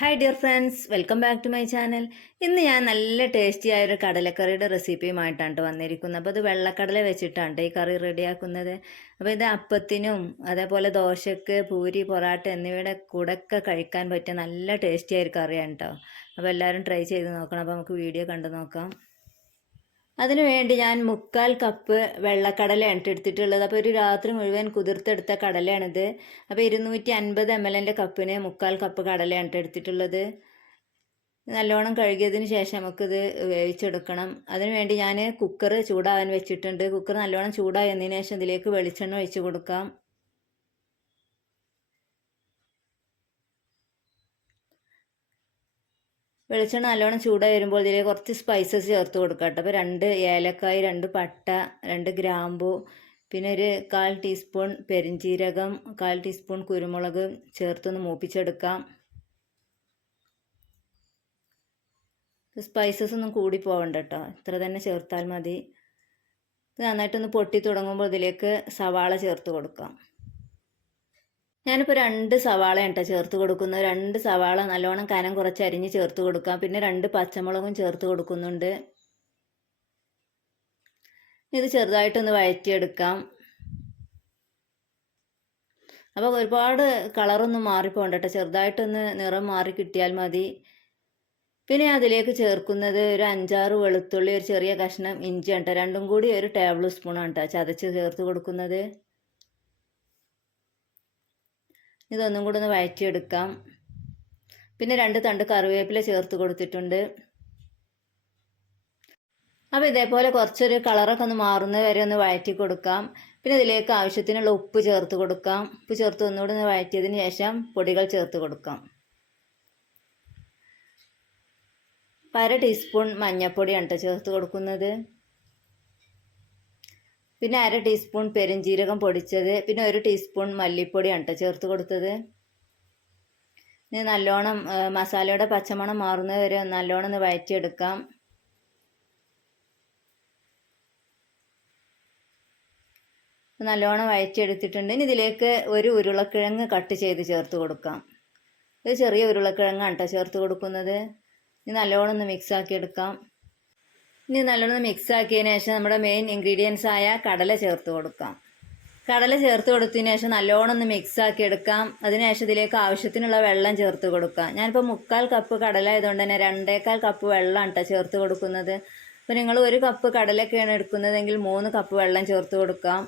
Hi dear friends welcome back to my channel ഇന്ന് ഞാൻ നല്ല ടേസ്റ്റി ആയ ഒരു കടലക്കറിയുടെ റെസിപ്പിയുമായിട്ടാണ് വന്നിരിക്കുന്നത്. അപ്പോൾ അത് വെള്ളക്കടല വെച്ചിട്ടാണ് ഈ കറി റെഡിയാക്കുന്നത് അപ്പോൾ ഇത് അപ്പത്തിനും അതേപോലെ ദോശക്ക് പൂരി പൊറാട്ട എന്നിവയുടെ കൂടെയൊക്കെ കഴിക്കാൻ പറ്റിയ നല്ല ടേസ്റ്റി ആയ ഒരു കറിയാണ് കേട്ടോ അപ്പോൾ എല്ലാവരും ട്രൈ ചെയ്ത് നോക്കണം. അപ്പോൾ നമുക്ക് വീഡിയോ കണ്ടു നോക്കാം. അതിനു വേണ്ടി ഞാൻ മുക്കാൽ കപ്പ് വെള്ളക്കടലയാണ് ട്ടോ എടുത്തിട്ടുള്ളത്. അപ്പോൾ ഒരു രാത്രി മുഴുവൻ കുതിർത്തെടുത്ത കടലയാണിത്. അപ്പോൾ ഇരുന്നൂറ്റി അൻപത് എം എല്ലിന്റെ കപ്പിന് മുക്കാൽ കപ്പ് കടലയാണ് ട്ടോ എടുത്തിട്ടുള്ളത്. നല്ലോണം കഴുകിയതിന് ശേഷം നമുക്കിത് വേവിച്ചെടുക്കണം. അതിനു വേണ്ടി ഞാൻ കുക്കർ ചൂടാവാൻ വെച്ചിട്ടുണ്ട്. കുക്കർ നല്ലോണം ചൂടായതിനു ശേഷം ഇതിലേക്ക് വെളിച്ചെണ്ണ ഒഴിച്ച് കൊടുക്കാം. വെളിച്ചെണ്ണ നല്ലോണം ചൂടായി വരുമ്പോൾ ഇതിലേക്ക് കുറച്ച് സ്പൈസസ് ചേർത്ത് കൊടുക്കാം കേട്ടോ. അപ്പോൾ രണ്ട് ഏലക്കായ് രണ്ട് പട്ട രണ്ട് ഗ്രാമ്പു പിന്നെ ഒരു കാൽ ടീസ്പൂൺ പെരിഞ്ചീരകം കാൽ ടീസ്പൂൺ കുരുമുളക് ചേർത്തൊന്ന് മൂപ്പിച്ചെടുക്കാം. സ്പൈസസ് ഒന്നും കൂടി പോകണ്ട കേട്ടോ. ഇത്ര തന്നെ ചേർത്താൽ മതി. നന്നായിട്ടൊന്ന് പൊട്ടി തുടങ്ങുമ്പോൾ ഇതിലേക്ക് സവാള ചേർത്ത് കൊടുക്കാം. ഞാനിപ്പോൾ രണ്ട് സവാള കേട്ടോ ചേർത്ത് കൊടുക്കുന്നത്. രണ്ട് സവാള നല്ലോണം കനം കുറച്ച് അരിഞ്ഞ് ചേർത്ത് കൊടുക്കാം. പിന്നെ രണ്ട് പച്ചമുളകും ചേർത്ത് കൊടുക്കുന്നുണ്ട്. ഇത് ചെറുതായിട്ടൊന്ന് വഴറ്റിയെടുക്കാം. അപ്പോൾ ഒരുപാട് കളറൊന്നും മാറിപ്പോണ്ട കേട്ടോ ചെറുതായിട്ടൊന്ന് നിറം മാറി കിട്ടിയാൽ മതി. പിന്നെ അതിലേക്ക് ചേർക്കുന്നത് ഒരു അഞ്ചാറ് വെളുത്തുള്ളി ഒരു ചെറിയ കഷ്ണം ഇഞ്ചി കേട്ടോ രണ്ടും കൂടി ഒരു ടേബിൾ സ്പൂണാണ് കേട്ടോ ചതച്ച് ചേർത്ത് കൊടുക്കുന്നത്. ഇതൊന്നും കൂടെ ഒന്ന് വഴറ്റിയെടുക്കാം. പിന്നെ രണ്ട് തണ്ട് കറിവേപ്പില ചേർത്ത് കൊടുത്തിട്ടുണ്ട്. അപ്പോൾ ഇതേപോലെ കുറച്ചൊരു കളറൊക്കെ ഒന്ന് മാറുന്നത് വരെ ഒന്ന് വഴറ്റി കൊടുക്കാം. പിന്നെ ഇതിലേക്ക് ആവശ്യത്തിനുള്ള ഉപ്പ് ചേർത്ത് കൊടുക്കാം. ഉപ്പ് ചേർത്ത് ഒന്നുകൂടി ഒന്ന് വഴറ്റിയതിന് ശേഷം പൊടികൾ ചേർത്ത് കൊടുക്കാം. അര ടീസ്പൂൺ മഞ്ഞൾപ്പൊടിയാണ് കേട്ടോ ചേർത്ത് കൊടുക്കുന്നത്. പിന്നെ അര ടീസ്പൂൺ പെരുംജീരകം പൊടിച്ചത് പിന്നെ ഒരു ടീസ്പൂൺ മല്ലിപ്പൊടിയാണ് കേട്ടോ ചേർത്ത് കൊടുത്തത്. ഇനി നല്ലോണം മസാലയുടെ പച്ചമണം മാറുന്നത് വരെ നല്ലോണം ഒന്ന് വഴറ്റിയെടുക്കാം നല്ലോണം വഴറ്റിയെടുത്തിട്ടുണ്ട് ഇനി ഇതിലേക്ക് ഒരു ഉരുളക്കിഴങ്ങ് കട്ട് ചെയ്ത് ചേർത്ത് കൊടുക്കാം. ഇത് ചെറിയ ഉരുളക്കിഴങ്ങാണ് കേട്ടോ ചേർത്ത് കൊടുക്കുന്നത്. ഇനി നല്ലോണം ഒന്ന് മിക്സ് ആക്കി എടുക്കാം ഇനി നല്ലോണം മിക്സ് ആക്കിയതിന് ശേഷം നമ്മുടെ മെയിൻ ഇൻഗ്രീഡിയൻസ് ആയ കടല ചേർത്ത് കൊടുക്കാം. കടല ചേർത്ത് കൊടുത്തതിന് ശേഷം നല്ലോണം ഒന്ന് മിക്സ് ആക്കി എടുക്കാം. അതിനുശേഷം ഇതിലേക്ക് ആവശ്യത്തിനുള്ള വെള്ളം ചേർത്ത് കൊടുക്കാം. ഞാനിപ്പോൾ മുക്കാൽ കപ്പ് കടല ആയതുകൊണ്ട് തന്നെ രണ്ടേക്കാൽ കപ്പ് വെള്ളമാണ് കേട്ടോ ചേർത്ത് കൊടുക്കുന്നത്. അപ്പോൾ നിങ്ങൾ ഒരു കപ്പ് കടലൊക്കെയാണ് എടുക്കുന്നതെങ്കിൽ മൂന്ന് കപ്പ് വെള്ളം ചേർത്ത് കൊടുക്കാം.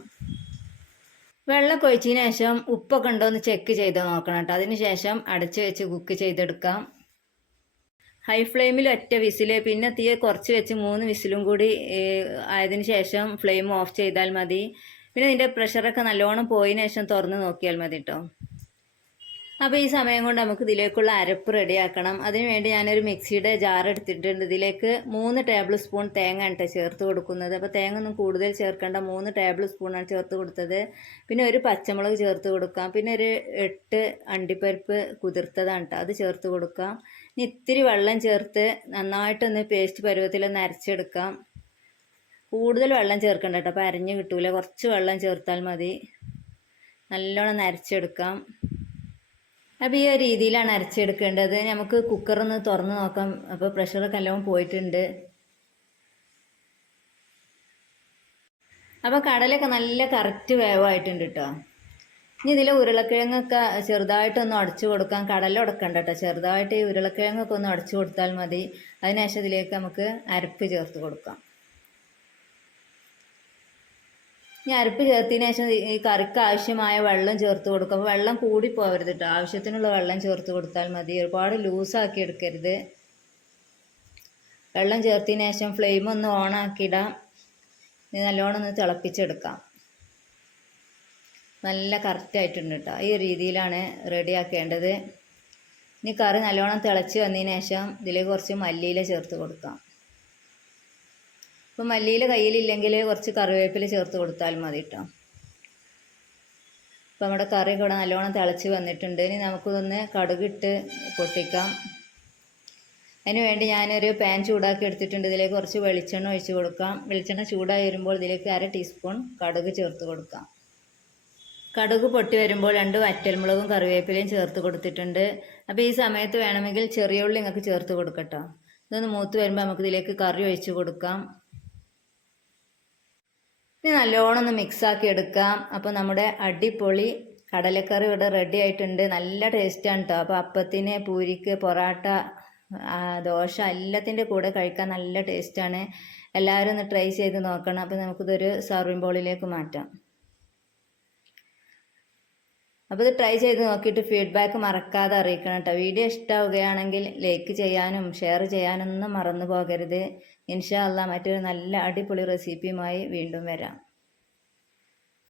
വെള്ളം കൊഴിച്ചതിന് ശേഷം ഉപ്പൊക്കെ ഉണ്ടോ എന്ന് ചെക്ക് ചെയ്ത് നോക്കണം കേട്ടോ അതിന് ശേഷം അടച്ച് വെച്ച് കുക്ക് ചെയ്തെടുക്കാം. ഹൈ ഫ്ലെയിമിൽ ഒറ്റ വിസിൽ പിന്നെ തീ കുറച്ച് വെച്ച് മൂന്ന് വിസിലും കൂടി ആയതിന് ശേഷം ഫ്ലെയിം ഓഫ് ചെയ്താൽ മതി. പിന്നെ ഇതിന്റെ പ്രഷറൊക്കെ നല്ലോണം പോയതിന് ശേഷം തുറന്ന് നോക്കിയാൽ മതി കേട്ടോ അപ്പോൾ ഈ സമയം കൊണ്ട് നമുക്ക് ഇതിലേക്കുള്ള അരപ്പ് റെഡിയാക്കണം. അതിനുവേണ്ടി ഞാനൊരു മിക്സിയുടെ ജാർ എടുത്തിട്ടുണ്ട്. ഇതിലേക്ക് മൂന്ന് ടേബിൾ സ്പൂൺ തേങ്ങ ആണ് ചേർത്ത് കൊടുക്കുന്നത്. അപ്പോൾ തേങ്ങ ഒന്നും കൂടുതൽ ചേർക്കേണ്ട. മൂന്ന് ടേബിൾ സ്പൂണാണ് ചേർത്ത് കൊടുത്തത്. പിന്നെ ഒരു പച്ചമുളക് ചേർത്ത് കൊടുക്കാം. പിന്നെ ഒരു എട്ട് അണ്ടിപ്പരിപ്പ് കുതിർത്തതാണ് കേട്ടോ അത് ചേർത്ത് കൊടുക്കാം. ഇത്തിരി വെള്ളം ചേർത്ത് നന്നായിട്ടൊന്ന് പേസ്റ്റ് പരുവത്തിലൊന്ന് അരച്ചെടുക്കാം. കൂടുതൽ വെള്ളം ചേർക്കണ്ട കേട്ടോ അപ്പോൾ അരഞ്ഞു കിട്ടൂല. കുറച്ച് വെള്ളം ചേർത്താൽ മതി. നല്ലോണം നരച്ചെടുക്കാം അപ്പോൾ ഈ ഒരു രീതിയിലാണ് അരച്ചെടുക്കേണ്ടത്. നമുക്ക് കുക്കറൊന്ന് തുറന്ന് നോക്കാം. അപ്പോൾ പ്രഷറൊക്കെ എല്ലാം പോയിട്ടുണ്ട്. അപ്പോൾ കടലൊക്കെ നല്ല കറക്റ്റ് വേവായിട്ടുണ്ട് കേട്ടോ. ഇനി ഇതിൽ ഉരുളക്കിഴങ്ങൊക്കെ ചെറുതായിട്ടൊന്ന് അടച്ചു കൊടുക്കാം. കടല ഉടക്കണ്ട കേട്ടോ ചെറുതായിട്ട് ഈ ഉരുളക്കിഴങ്ങൊക്കെ ഒന്ന് അടച്ചു കൊടുത്താൽ മതി. അതിനുശേഷം ഇതിലേക്ക് നമുക്ക് അരപ്പ് ചേർത്ത് കൊടുക്കാം. ഇനി അരപ്പ് ചേർത്തതിന് ശേഷം ഈ കറിക്ക് ആവശ്യമായ വെള്ളം ചേർത്ത് കൊടുക്കും. അപ്പോൾ വെള്ളം കൂടി പോകരുത് കേട്ടോ ആവശ്യത്തിനുള്ള വെള്ളം ചേർത്ത് കൊടുത്താൽ മതി. ഒരുപാട് ലൂസാക്കി എടുക്കരുത്. വെള്ളം ചേർത്തതിന് ശേഷം ഫ്ലെയിം ഒന്ന് ഓണാക്കിയിടാം നല്ലോണം ഒന്ന് തിളപ്പിച്ചെടുക്കാം. നല്ല കറക്റ്റായിട്ടുണ്ട് കേട്ടോ ഈ രീതിയിലാണ് റെഡിയാക്കേണ്ടത് ഇനി കറി നല്ലോണം തിളച്ച് വന്നതിന് ശേഷം ഇതിൽ കുറച്ച് മല്ലിയില ചേർത്ത് കൊടുക്കാം. അപ്പോൾ മല്ലിയില കയ്യിലില്ലെങ്കിൽ കുറച്ച് കറിവേപ്പില ചേർത്ത് കൊടുത്താൽ മതി കേട്ടോ അപ്പോൾ നമ്മുടെ കറി ഇവിടെ നല്ലോണം തിളച്ച് വന്നിട്ടുണ്ട്. ഇനി നമുക്കിതൊന്ന് കടുകിട്ട് പൊട്ടിക്കാം. അതിന് വേണ്ടി ഞാനൊരു പാൻ ചൂടാക്കി എടുത്തിട്ടുണ്ട്. ഇതിലേക്ക് കുറച്ച് വെളിച്ചെണ്ണ ഒഴിച്ച് കൊടുക്കാം. വെളിച്ചെണ്ണ ചൂടായി വരുമ്പോൾ ഇതിലേക്ക് അര ടീസ്പൂൺ കടുക് ചേർത്ത് കൊടുക്കാം. കടുക് പൊട്ടി വരുമ്പോൾ രണ്ട് വറ്റൽമുളകും കറിവേപ്പിലയും ചേർത്ത് കൊടുത്തിട്ടുണ്ട്. അപ്പോൾ ഈ സമയത്ത് വേണമെങ്കിൽ ചെറിയ ഉള്ളി നിങ്ങൾക്ക് ചേർത്ത് കൊടുക്കട്ടോ. ഇതൊന്ന് മൂത്ത് വരുമ്പോൾ നമുക്ക് ഇതിലേക്ക് കറി ഒഴിച്ച് കൊടുക്കാം. ഇനി നല്ലോണം ഒന്ന് മിക്സാക്കി എടുക്കാം. അപ്പോൾ നമ്മുടെ അടിപൊളി കടലക്കറി ഇവിടെ റെഡി ആയിട്ടുണ്ട്. നല്ല ടേസ്റ്റാണ് കേട്ടോ അപ്പോൾ അപ്പത്തിന് പൂരിക്ക് പൊറാട്ട ദോശ എല്ലാത്തിന്റെ കൂടെ കഴിക്കാൻ നല്ല ടേസ്റ്റാണ് എല്ലാവരും ഒന്ന് ട്രൈ ചെയ്ത് നോക്കണം. അപ്പോൾ നമുക്കിതൊരു സർവിംഗ് ബോളിലേക്ക് മാറ്റാം. അപ്പോൾ ഇത് ട്രൈ ചെയ്ത് നോക്കിയിട്ട് ഫീഡ്ബാക്ക് മറക്കാതെ അറിയിക്കണം കേട്ടോ വീഡിയോ ഇഷ്ടമാവുകയാണെങ്കിൽ ലൈക്ക് ചെയ്യാനും ഷെയർ ചെയ്യാനൊന്നും മറന്നു പോകരുത്. ഇൻഷാ അല്ല മറ്റൊരു നല്ല അടിപൊളി റെസിപ്പിയുമായി വീണ്ടും വരാം.